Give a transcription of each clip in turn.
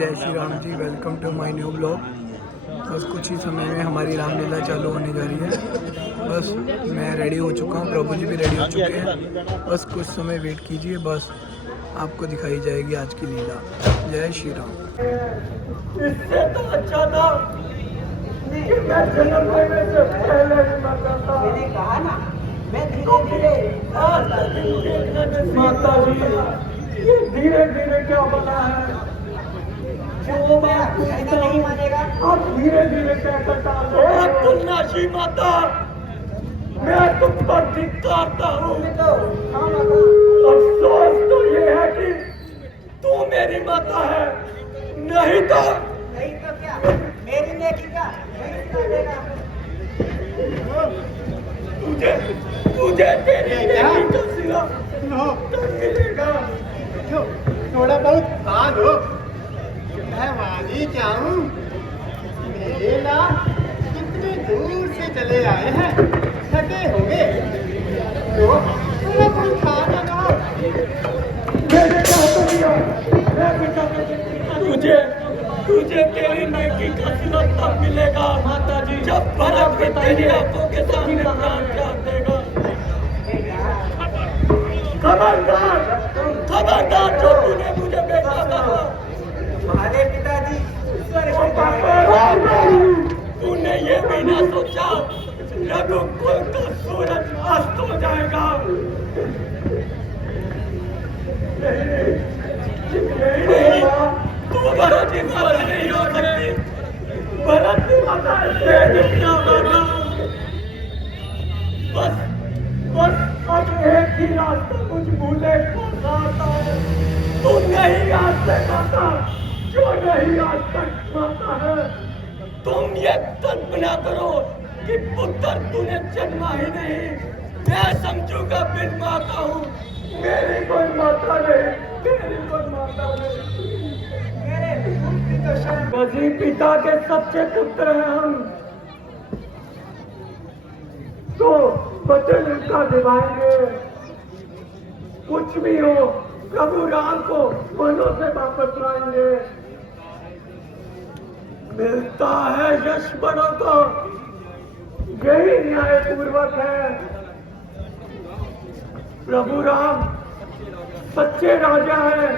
जय Shri Ram ji. Welcome to my new blog. बस कुछ ही समय में हमारी रामलीला चालू होने जा रही है। बस मैं रेडी हो चुका हूँ, प्रभु जी भी रेडी हो चुके हैं। बस कुछ समय वेट कीजिए, बस आपको दिखाई जाएगी आज की लीला। जय श्री राम। इससे तो अच्छा था कि मैं जन्म लेने से पहले ही मर जाता। मैंने कहा ना, मैं धीरे धीरे आज तक देखने में माता जी ये धीरे धीरे क्या बना है जो मैं तो नहीं मानेगा। अब धीरे धीरे क्या करता पुन्नाशी माता, मैं तुम पर धिक्कारता हूँ। अफसोस तो ये है कि तू मेरी माता है, नहीं तो क्या मेरी नेकी का नहीं करेगा। तुझे तुझे तेरी नेकी का सिला मिलेगा। थोड़ा बहुत बाद हो, मैं वाली जाऊं। मेरे ना कितनी दूर से चले आए हैं, थके होंगे तो तुम्हें कुछ खाना दो। मैंने कहा तो दिया, मैं बेटा तुझे तुझे तेरी नेकी का सिला तब मिलेगा माता जी, जब भरत के तेरी आंखों के सामने प्राण त्याग देगा। खबरदार जो तूने मुझे बेटा कहा। हमारे पिताजी तूने ये भी ना सोचा रघुकुल का सूरज अस्त हो जाएगा। नहीं, तू भरत की माता नहीं हो सकती। भरत की माता क्या माता। बस बस अब एक ही रास्ता कुछ भूले खाता है। तू नहीं आज तक माता, जो नहीं आज तक माता है। तुम ये कल्पना करो कि पुत्र तूने जन्मा ही नहीं, मैं समझूंगा बिन माता हूँ। मेरी कोई माता नहीं, मेरी कोई माता नहीं। बसी पिता के सच्चे पुत्र हैं हम, तो वचन इनका निभाएंगे। कुछ भी हो प्रभु राम को वनों से वापस लाएंगे। मिलता है यश बड़ों को, यही न्याय पूर्वक है। प्रभु राम सच्चे राजा हैं।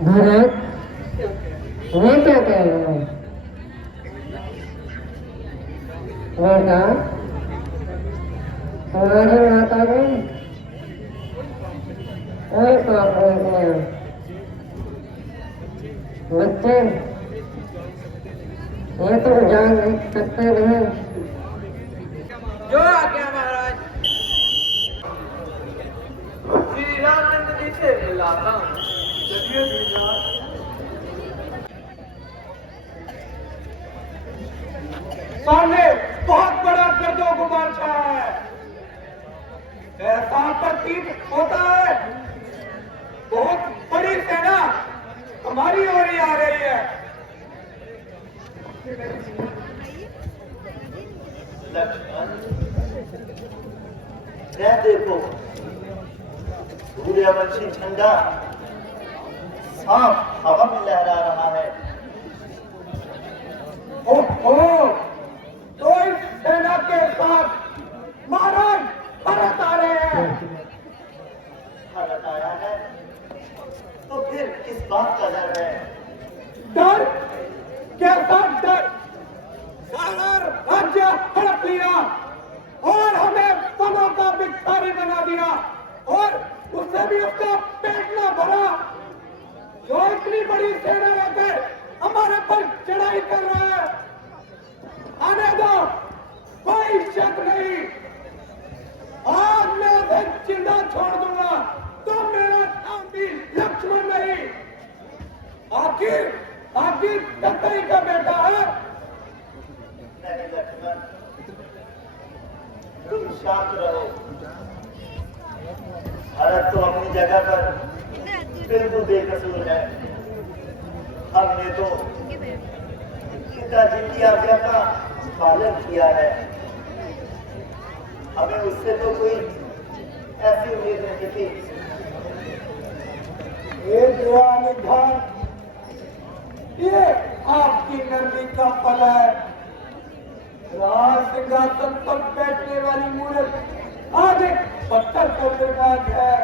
भरत, वो क्या कह रहा है बेटा? हमारी माता ने कोई पाप नहीं किया। बच्चे ये तो जान नहीं सकते नहीं। जो आज्ञा महाराज। श्री रामचंद्र जी से मिलाता हूँ। चलिए श्रीराम। सामने बहुत बड़ा गर्दो गुबार छाया है। ऐसा प्रतीत होता है बहुत बड़ी सेना हमारी ओर ही आ रही है। लक्ष्मण, मैं देखो सूर्यवंशी झंडा साफ हवा में लहरा रहा है। ओहो, तो इस सेना के साथ महाराज भरत आ रहे हैं। भारत आया है तो फिर किस बात का डर है? डर? कैसा डर? सारा राज्य हड़प लिया और हमें वनों का भिखारी बना दिया, और उससे भी उसका पेट न भरा। जो इतनी बड़ी सेना लेकर हमारे पर चढ़ाई कर रहा है, आने दो, कोई शक नहीं। आज मैं उसे जिंदा छोड़ दूंगा तो मेरा नाम भी लक्ष्मण नहीं। आखिर आखिर दत्तई का बेटा है। नहीं लक्ष्मण, तुम शांत रहो। भारत तो अपनी जगह पर बिल्कुल बेकसूर है। हमने तो पिताजी की आज्ञा का पालन किया है। हमें उससे तो कोई ऐसी उम्मीद नहीं थी। ये दीवानी धान, ये आपकी नरमी का फल है। राज सिंहासन पर बैठने वाली मूर्त आज एक पत्थर पर विराज है,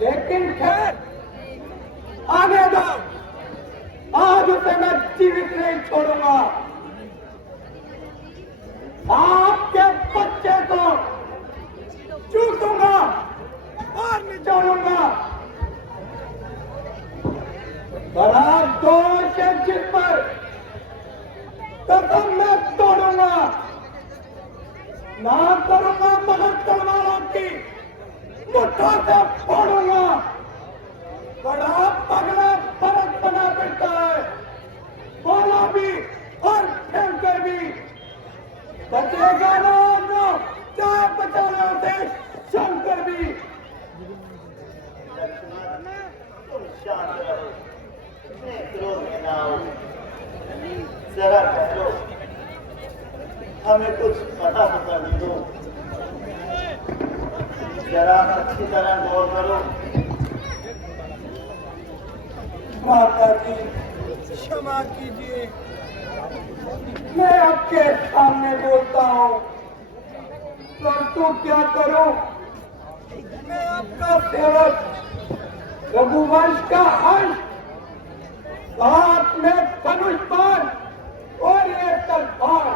लेकिन खैर आगे दो, आज उसे मैं जीवित नहीं छोड़ूंगा। आपके बच्चे को चूसूंगा और निचोड़ूंगा। बड़ा दोष है जिस पर कसम मैं तोड़ूंगा, ना करूंगा मगर तलवारों की मुट्ठों से फोड़ूंगा। बड़ा पगला फर्क बना फिरता है, बोला भी और खेलकर भी। बचेगा ना जो चाहे बचाना उसे शंकर भी। तुम शांत रहो, इतने क्रोध में ना हो। जरा ठहरो, हमें कुछ पता तो करने दो। जरा अच्छी तरह गौर करो। माता जी क्षमा कीजिए, मैं आपके सामने बोलता हूँ, परंतु क्या करूं, मैं आपका सेवक रघुवंश का अंश, हाथ में धनुष बाण और ये तलवार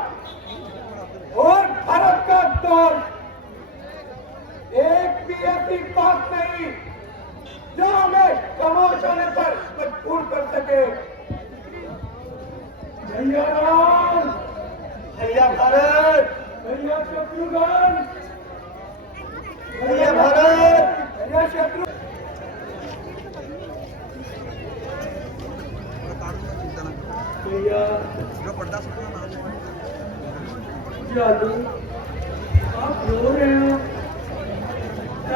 और भरत का दौर, एक भी ऐसी बात नहीं जो हमें खामोश होने पर मजबूर कर सके। भैया राम, भैया भरत, भैया शत्रुघ्न, भैया भरत, भैया शत्रु, भैया जादू, आप रो रहे हो,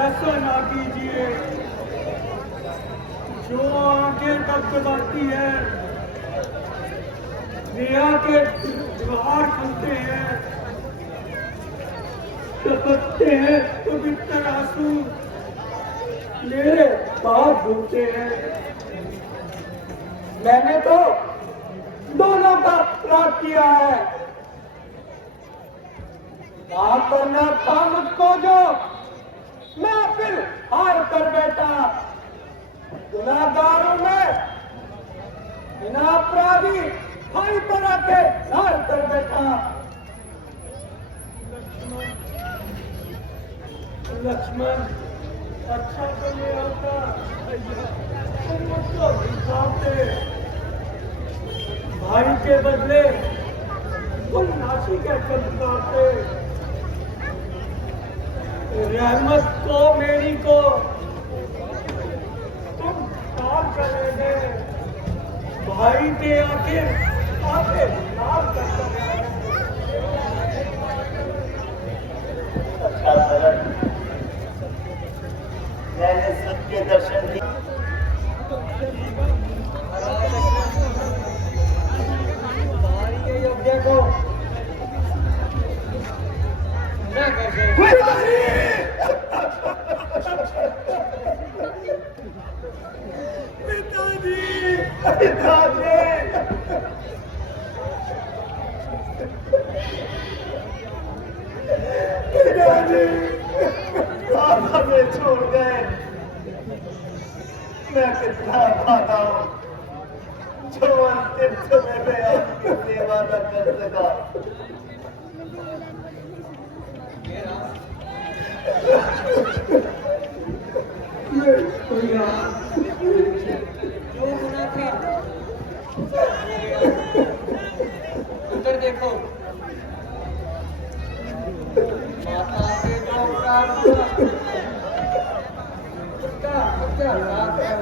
ऐसा ना कीजिए। जो आंखें तकतकाती है, रिया के द्वार खुलते हैं, टपकते हैं तो बितर आंसू मेरे बाप भूलते हैं। मैंने तो दोनों का अपराध किया है, क्या करना था मुझको जो मैं फिर हार कर बैठा। गुनाहगारों में बिना अपराधी भाई बना के हार कर बैठा। लक्ष्मण अच्छा तो ये होता, तुम मुझको दिखाते, भाई के बदले तुम नासी के चमकाते। रहमत को मेरी को तुम पार चले गए, भाई के आखिर आते पार कर सके। अच्छा भरत, मैंने सबके दर्शन किए। भाई के योग्य को न कैसे पिताजी, पिताजी, पिताजी, आप हमें छोड़ गए। मैं कितना भागा हूँ, जो अंतिम समय में आपकी सेवा न कर सका। जो गुनाह थे उधर देखो, माता से जो प्यार हुआ उसका बच्चा रात है,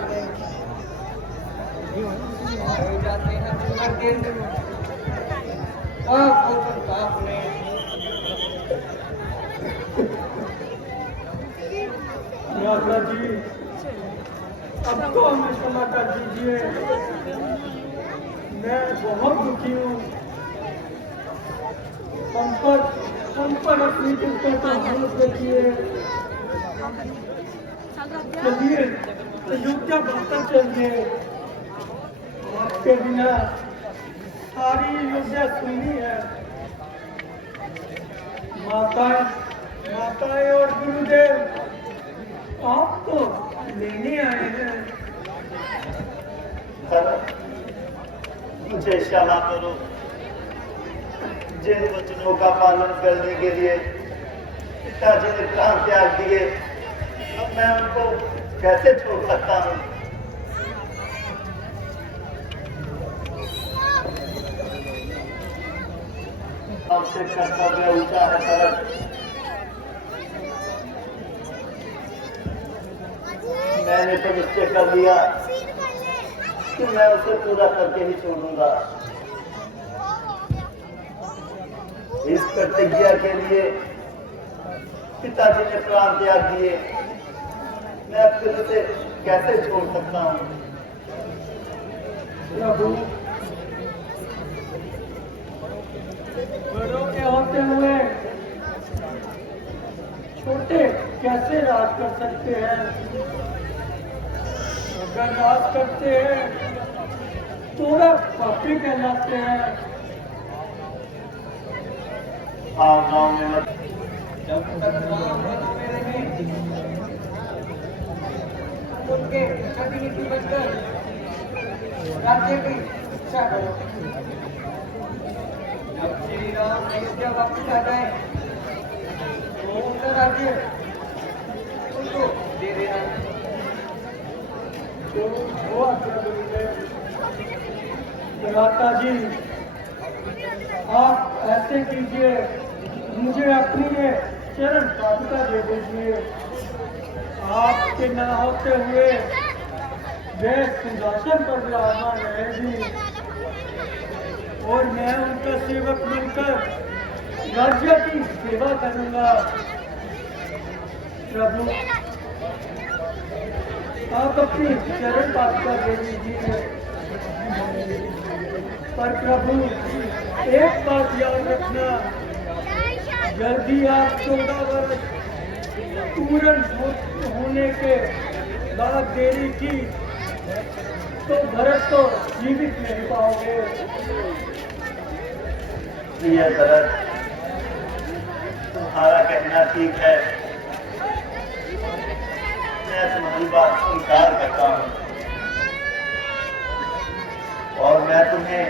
आए जाते हैं सुंदर दिन, पाप होकर पाप ने। राजा जी अब तो हमें क्षमा कर दीजिए, मैं बहुत दुखी हूँ। हम पर अपनी चिंता का हाथ देखिए। चलिए अयोध्या वापस चलिए। आपके बिना सारी अयोध्या सुनी है। माताएं और गुरुदेव आपको लेने आए हैं। मुझे क्षमा करो, जिन वचनों का पालन करने के लिए पिताजी ने प्राण त्याग दिए, अब मैं उनको कैसे छोड़ सकता हूँ। हमसे कर्तव्य ऊंचा है भरत, मैंने तो निश्चय कर लिया कि मैं उसे पूरा करके ही छोड़ूंगा। इस प्रतिज्ञा के लिए पिताजी ने प्राण त्याग दिए, मैं अब फिर उसे कैसे छोड़ सकता हूँ। प्रभु, बड़ों के होते हुए छोटे कैसे राज कर सकते हैं? अगर राज करते हैं तो वह पापी कहलाते हैं। भावनाओं में मत जब तक राम बना मेरे में उनके प्रतिनिधि बनकर राज्य की इच्छा करो। जब श्री राम अयोध्या वापस आ जाए तो उनका राज्य उनको दे देना। तो वो माता जी, आप ऐसे कीजिए, मुझे अपनी ये चरण पादुका दे दीजिए। आपके न होते हुए वे सिंहासन पर विराजमान रहेगी और मैं उनका सेवक बनकर राज्य की सेवा करूंगा। प्रभु, आप अपनी चरण पादुका दे दीजिए। पर प्रभु, एक बात याद रखना, जल्दी आप 14 वर्ष पूर्ण होने के बाद देरी की तो भरत को जीवित नहीं पाओगे। प्रिय भरत, तुम्हारा कहना ठीक है, मैं तुम्हारी बात स्वीकार करता हूँ और मैं तुम्हें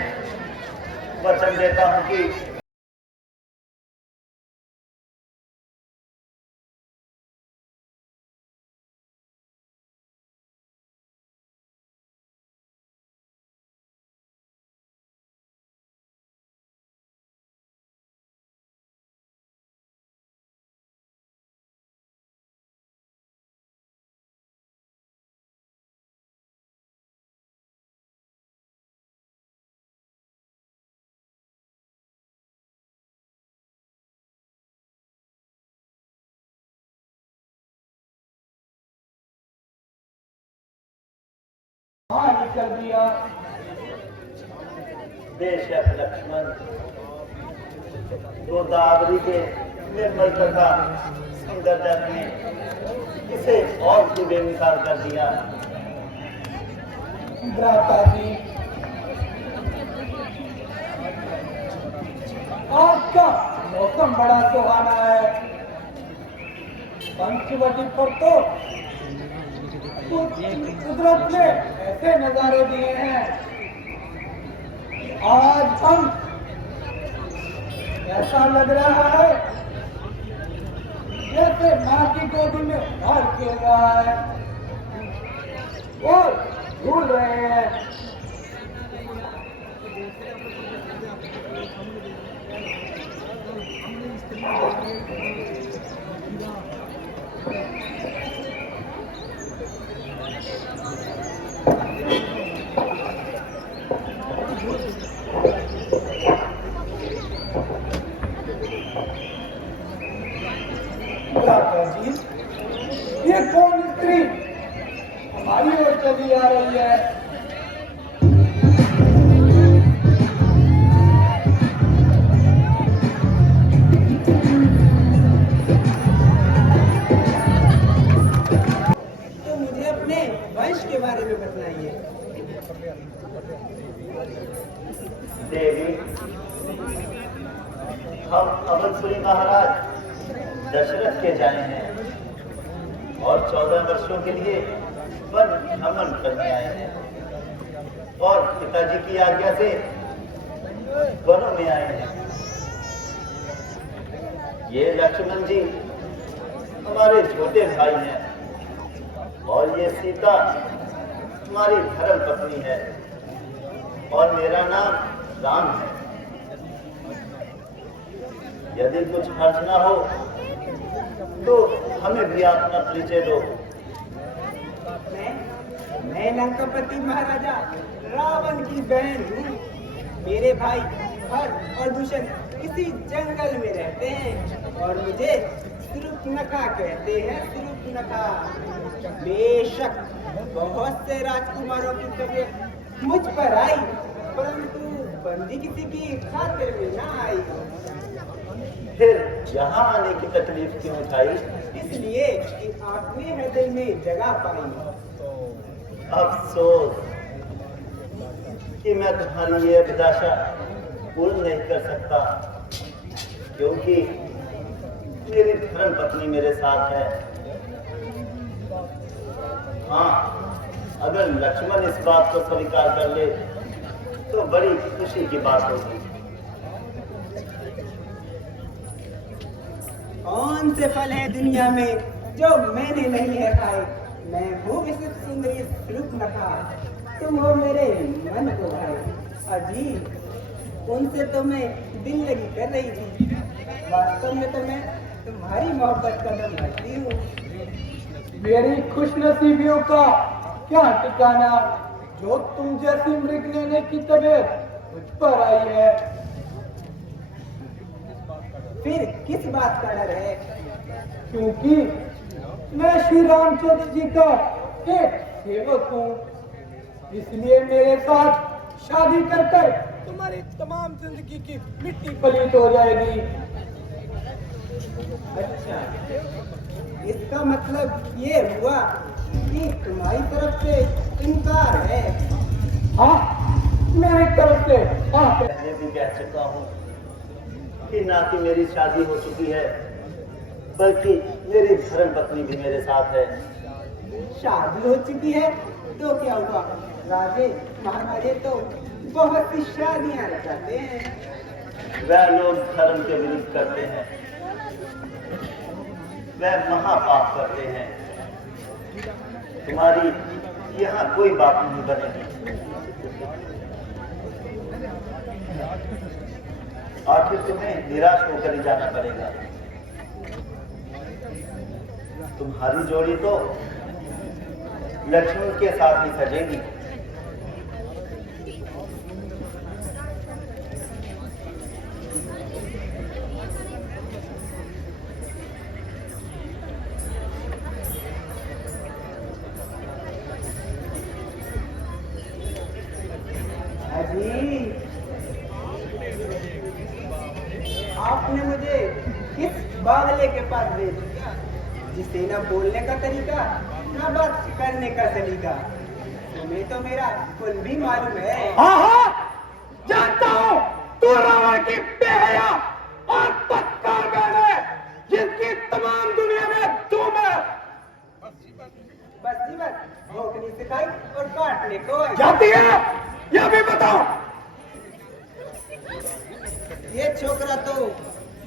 वचन देता हूँ कि हाँ कर दिया। बेशक लक्ष्मण, गोदावरी के निर्मल तथा सुंदर जल ने इसे और भी बेमिसाल कर दिया। भ्राता जी, आज का मौसम बड़ा सुहाना है। पंचवटी पर तो कुदरत ने ऐसे नजारे दिए हैं, आज हम ऐसा लग रहा है जैसे माँ की गोदी में बाहर खेल रहा है और भूल रहे हैं। जी, ये कौन स्त्री हमारी ओर चली आ रही है? तो मुझे अपने वंश सुनाइए। देवी, हम अवधपुरी महाराज दशरथ के जाए हैं और 14 वर्षों के लिए वन भ्रमण करने आए हैं और पिताजी की आज्ञा से वनों में आए हैं। ये लक्ष्मण जी हमारे छोटे भाई हैं और ये सीता हमारी धर्म पत्नी है और मेरा नाम राम है। यदि कुछ हर्ज ना हो तो हमें भी अपना परिचय दो। मैं लंकापति महाराजा रावण की बहन हूँ। मेरे भाई हर और दूषण इसी जंगल में रहते हैं और मुझे सुरुपनखा कहते हैं। सुरुपनखा। बेशक बहुत से राजकुमारों की तबीयत मुझ पर आई, परंतु बंदी किसी की खातिर में ना आई। फिर यहाँ आने की तकलीफ क्यों उठाई? इसलिए कि आपने हृदय में जगह पाई। अफसोस कि मैं तुम्हारी ये अभिलाषा पूर्ण नहीं कर सकता, क्योंकि मेरी धर्म पत्नी मेरे साथ है। हाँ, अगर लक्ष्मण इस बात को स्वीकार कर ले तो बड़ी खुशी की बात होगी। कौन से फल है दुनिया में जो मैंने नहीं है खाए? मैं हूँ विशिष्ट सुंदरी सुरुपनखा, तुम हो मेरे मन को भाई। अजीब, उनसे तो मैं दिल लगी कर रही थी, वास्तव में तो मैं तुम्हारी मोहब्बत का दम भरती हूँ। मेरी खुशनसीबियों का क्या ठिकाना, जो तुम जैसी मृग लेने की तबीयत मुझ पर आई है। फिर किस बात का डर है? क्योंकि मैं श्री रामचंद्र जी का एक सेवक हूँ, इसलिए मेरे साथ शादी कर तुम्हारी तमाम जिंदगी की मिट्टी पलीत हो जाएगी। अच्छा, इसका मतलब ये हुआ कि तुम्हारी तरफ से इनकार है? हाँ, मेरी तरफ से हाँ। पहले भी कह चुका हूँ कि ना कि मेरी शादी हो चुकी है, बल्कि मेरी धर्म पत्नी भी मेरे साथ है। शादी हो चुकी है तो क्या हुआ? राजे महाराजे तो बहुत सी शादियां रचाते हैं। वह लोग धर्म के विरुद्ध करते हैं, वह महापाप करते हैं। तुम्हारी यहाँ कोई बात नहीं बनेगी। आखिर तुम्हें निराश होकर ही जाना पड़ेगा। तुम्हारी जोड़ी तो लक्ष्मण के साथ ही सजेगी। अजी, आपने मुझे किस बावले के पास भेज दिया, जिसे न बोलने का तरीका न बात करने का सलीका? तुम्हें तो मेरा कुल भी मालूम है। हाँ हाँ, जानता हूँ तू रावण की बेहया और पत्थर बहन है, जिसकी तमाम दुनिया में धूम है। बस जी बस, भोंकनी सिखाई और काटने को आई। जाती है, यह भी बताओ। ये छोकरा तो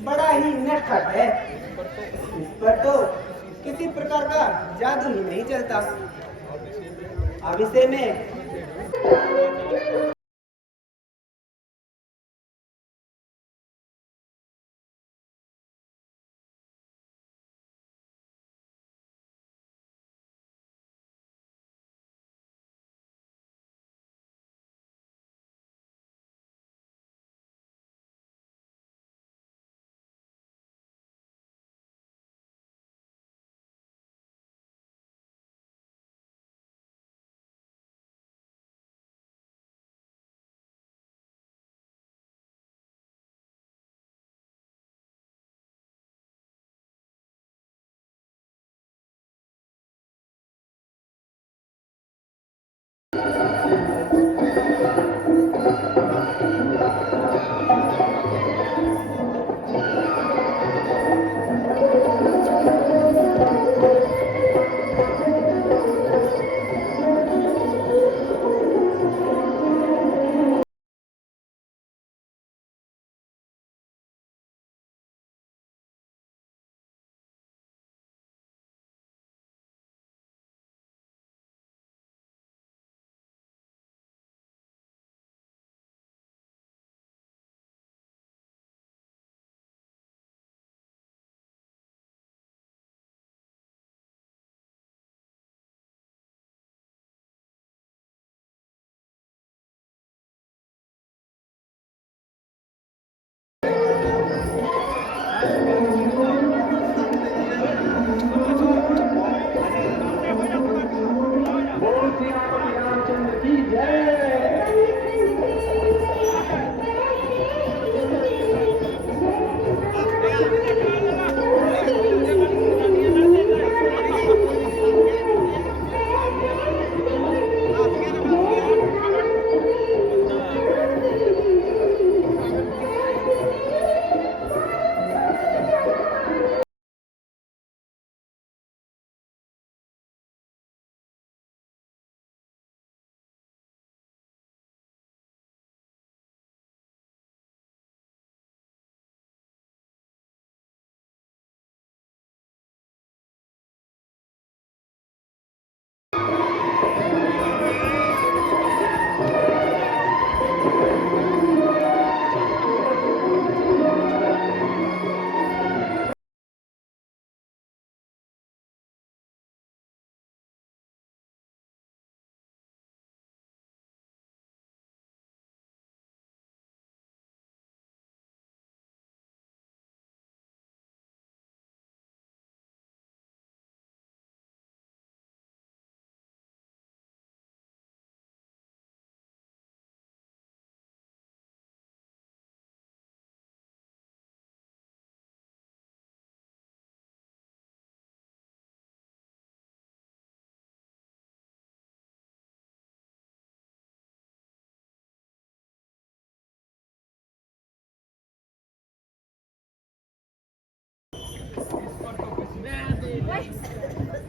बड़ा ही नटखट है, इस पर तो किसी प्रकार का जादू ही नहीं चलता। अब इसे मैं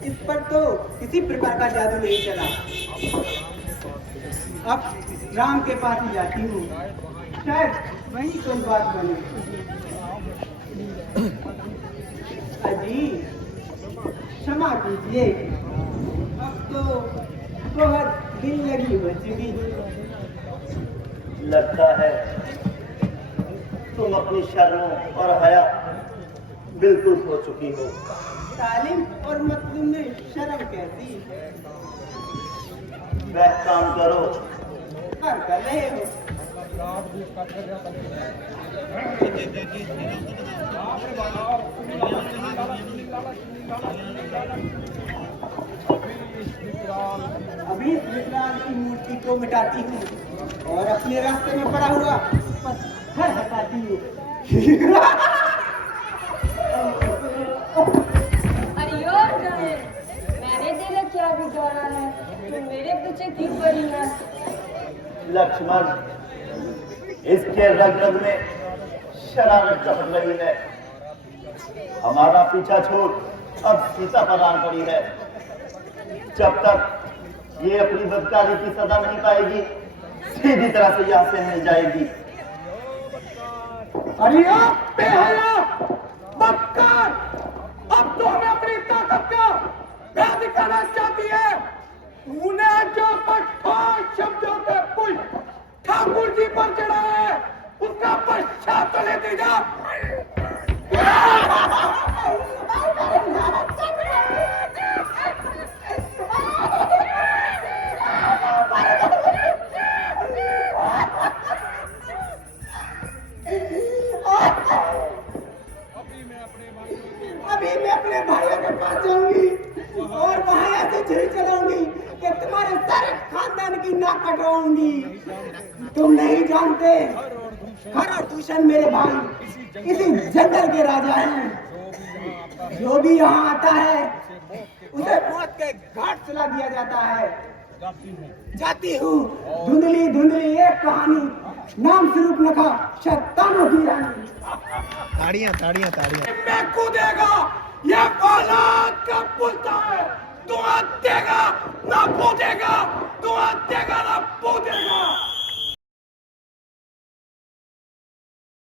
इस पर तो किसी प्रकार का जादू नहीं चला। अब राम के पास ही जाती हूँ, शायद वही कोई बात बने। अजी क्षमा कीजिए, अब तो बहुत दिल लगी हो चुकी। लगता है तुम अपनी शर्मों और हया बिल्कुल खो चुकी हो। तालीम और मतलूब में शर्म कैसी? वह काम करो कर रहे हो। अभी इस विकराल की मूर्ति को मिटाती हूँ और अपने रास्ते में पड़ा हुआ पत्थर हटाती हूँ। मैंने तेरा क्या बिगाड़ा है? तू मेरे पीछे क्यों पड़ी है? लक्ष्मण, इसके रग रग में शरारत चमक रही है। हमारा पीछा छोड़ अब सीता प्रदान पड़ी है। जब तक ये अपनी बदकारी की सजा नहीं पाएगी, सीधी तरह से यहाँ से नहीं जाएगी। अरे बेहया बदकार, अब तो हमें अपनी ताकत का भय दिखाना चाहती है। तूने जो कठोर शब्दों के पुष्प ठाकुर जी पर चढ़ा है, उसका पश्चात तो लेती जा। अभी मैं अपने भाइयों के पास जाऊंगी और वहां ऐसे छुरी चलाऊंगी कि तुम्हारे सारे खानदान की नाक कटवाऊंगी। तुम नहीं जानते, हर और दूषण मेरे भाई इसी जंगल के राजा हैं। जो भी यहाँ आता है उसे मौत के घाट चला दिया जाता है। जाती हूँ धुंधली धुंधली एक कहानी, नाम सूर्पनखा शैतानों की रानी। ताड़ियां ताड़ियां ताड़ियां। मैं कूदेगा ये फौलाद का पुलता है, धुआं देगा ना कूदेगा, धुआं